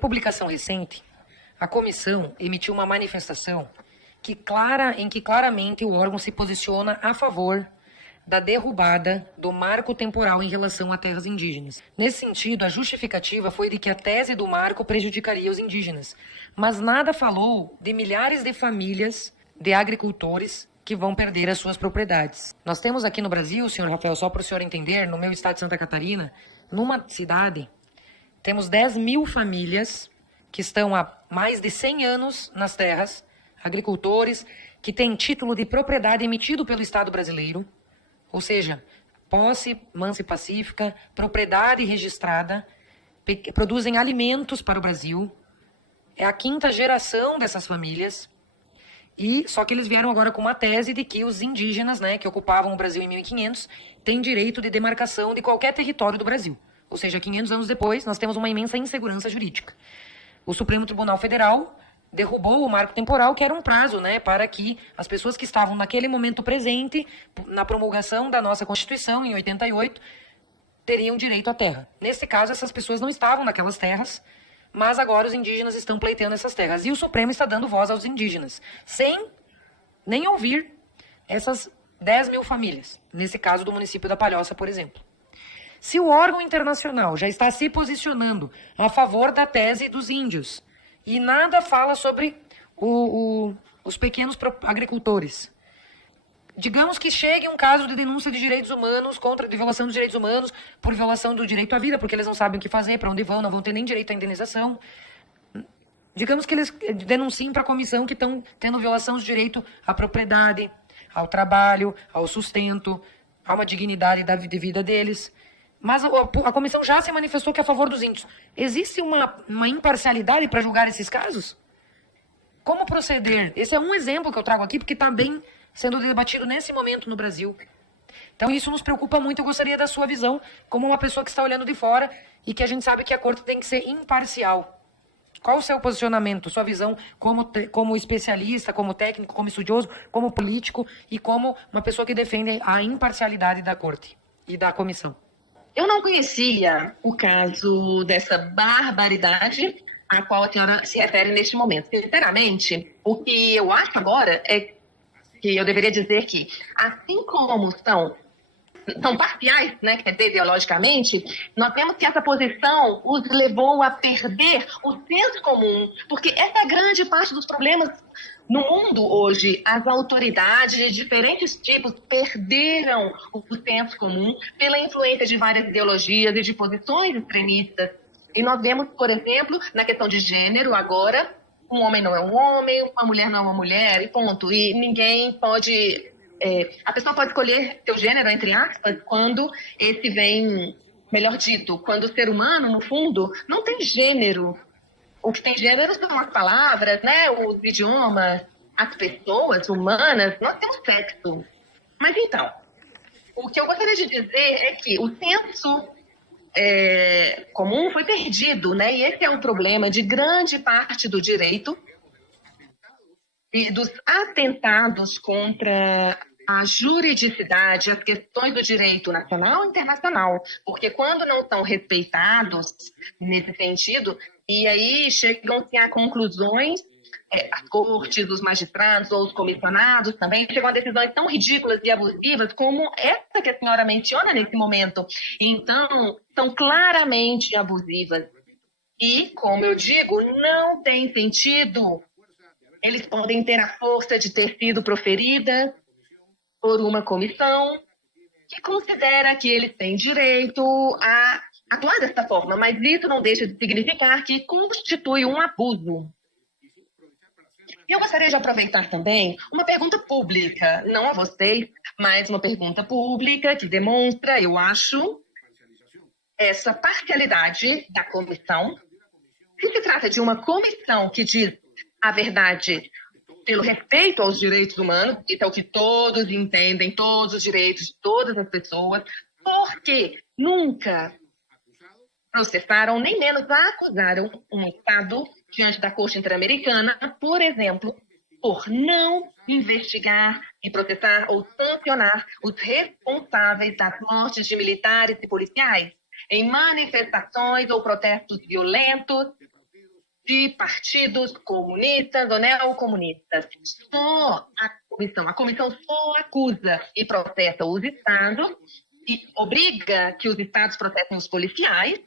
publicação recente, a comissão emitiu uma manifestação em que claramente o órgão se posiciona a favor da derrubada do marco temporal em relação a terras indígenas. Nesse sentido, a justificativa foi de que a tese do marco prejudicaria os indígenas, mas nada falou de milhares de famílias de agricultores que vão perder as suas propriedades. Nós temos aqui no Brasil, senhor Rafael, só para o senhor entender, no meu estado de Santa Catarina, numa cidade, temos 10 mil famílias que estão há mais de 100 anos nas terras, agricultores que têm título de propriedade emitido pelo Estado brasileiro, ou seja, posse mansa e pacífica, propriedade registrada, produzem alimentos para o Brasil. É a quinta geração dessas famílias. E só que eles vieram agora com uma tese de que os indígenas, né, que ocupavam o Brasil em 1500, têm direito de demarcação de qualquer território do Brasil. Ou seja, 500 anos depois, nós temos uma imensa insegurança jurídica. O Supremo Tribunal Federal derrubou o marco temporal, que era um prazo, né, para que as pessoas que estavam naquele momento presente, na promulgação da nossa Constituição, em 88, teriam direito à terra. Nesse caso, essas pessoas não estavam naquelas terras, mas agora os indígenas estão pleiteando essas terras. E o Supremo está dando voz aos indígenas, sem nem ouvir essas 10 mil famílias, nesse caso do município da Palhoça, por exemplo. Se o órgão internacional já está se posicionando a favor da tese dos índios, e nada fala sobre os pequenos agricultores. Digamos que chegue um caso de denúncia de direitos humanos, de violação dos direitos humanos, por violação do direito à vida, porque eles não sabem o que fazer, para onde vão, não vão ter nem direito à indenização. Digamos que eles denunciem para a comissão que estão tendo violação do direito à propriedade, ao trabalho, ao sustento, a uma dignidade de vida deles. Mas a comissão já se manifestou que é a favor dos índios. Existe uma imparcialidade para julgar esses casos? Como proceder? Esse é um exemplo que eu trago aqui, porque está bem sendo debatido nesse momento no Brasil. Então isso nos preocupa muito. Eu gostaria da sua visão como uma pessoa que está olhando de fora e que a gente sabe que a corte tem que ser imparcial. Qual o seu posicionamento, sua visão como especialista, como técnico, como estudioso, como político e como uma pessoa que defende a imparcialidade da corte e da comissão? Eu não conhecia o caso dessa barbaridade a qual a senhora se refere neste momento. Sinceramente, o que eu acho agora é que eu deveria dizer que, assim como são parciais, né, quer dizer, ideologicamente, nós vemos que essa posição os levou a perder o senso comum, porque essa é grande parte dos problemas no mundo hoje. As autoridades de diferentes tipos perderam o senso comum pela influência de várias ideologias e de posições extremistas. E nós vemos, por exemplo, na questão de gênero agora, um homem não é um homem, uma mulher não é uma mulher, e ponto. E ninguém pode... a pessoa pode escolher seu gênero, entre aspas, quando esse vem, melhor dito, quando o ser humano, no fundo, não tem gênero. O que tem gênero são as palavras, né, os idiomas, as pessoas humanas, nós temos sexo. Mas então, o que eu gostaria de dizer é que o senso comum foi perdido, né, e esse é um problema de grande parte do direito e dos atentados contra a juridicidade, as questões do direito nacional e internacional, porque quando não são respeitados nesse sentido, e aí chegam-se a conclusões, as cortes, os magistrados ou os comissionados também chegam a decisões tão ridículas e abusivas como essa que a senhora menciona nesse momento. Então, são claramente abusivas. E, como eu digo, não tem sentido. Eles podem ter a força de ter sido proferida por uma comissão que considera que eles têm direito a atuar dessa forma, mas isso não deixa de significar que constitui um abuso. Eu gostaria de aproveitar também uma pergunta pública, não a vocês, mas uma pergunta pública que demonstra, eu acho, essa parcialidade da comissão. Se trata de uma comissão que diz a verdade pelo respeito aos direitos humanos, isso é o que todos entendem, todos os direitos de todas as pessoas, porque nunca processaram, nem menos acusaram um Estado diante da Corte Interamericana, por exemplo, por não investigar e processar ou sancionar os responsáveis das mortes de militares e policiais em manifestações ou protestos violentos de partidos comunistas ou neocomunistas. Só a comissão só acusa e processa os estados e obriga que os estados processem os policiais,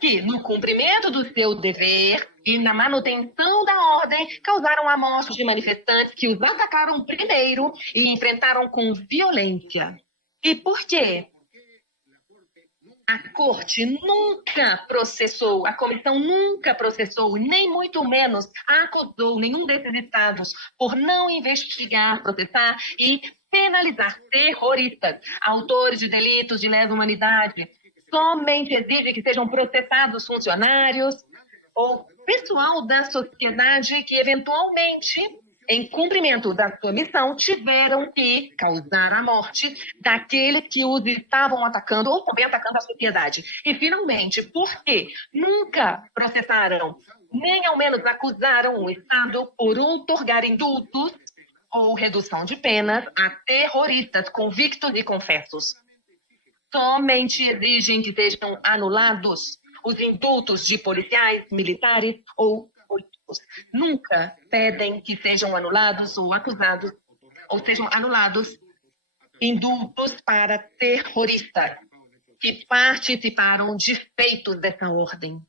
que, no cumprimento do seu dever e na manutenção da ordem, causaram a morte de manifestantes que os atacaram primeiro e enfrentaram com violência. E por quê? A Corte nunca processou, a comissão nunca processou, nem muito menos acusou nenhum desses estados por não investigar, processar e penalizar terroristas, autores de delitos de lesa humanidade. Somente exige que sejam processados funcionários ou pessoal da sociedade que eventualmente, em cumprimento da sua missão, tiveram que causar a morte daqueles que os estavam atacando ou também atacando a sociedade. E, finalmente, por que nunca processaram, nem ao menos acusaram o Estado por outorgar indultos ou redução de penas a terroristas convictos e confessos? Somente exigem que sejam anulados os indultos de policiais, militares ou políticos. Nunca pedem que sejam anulados ou acusados, ou sejam anulados indultos para terroristas que participaram de feitos dessa ordem.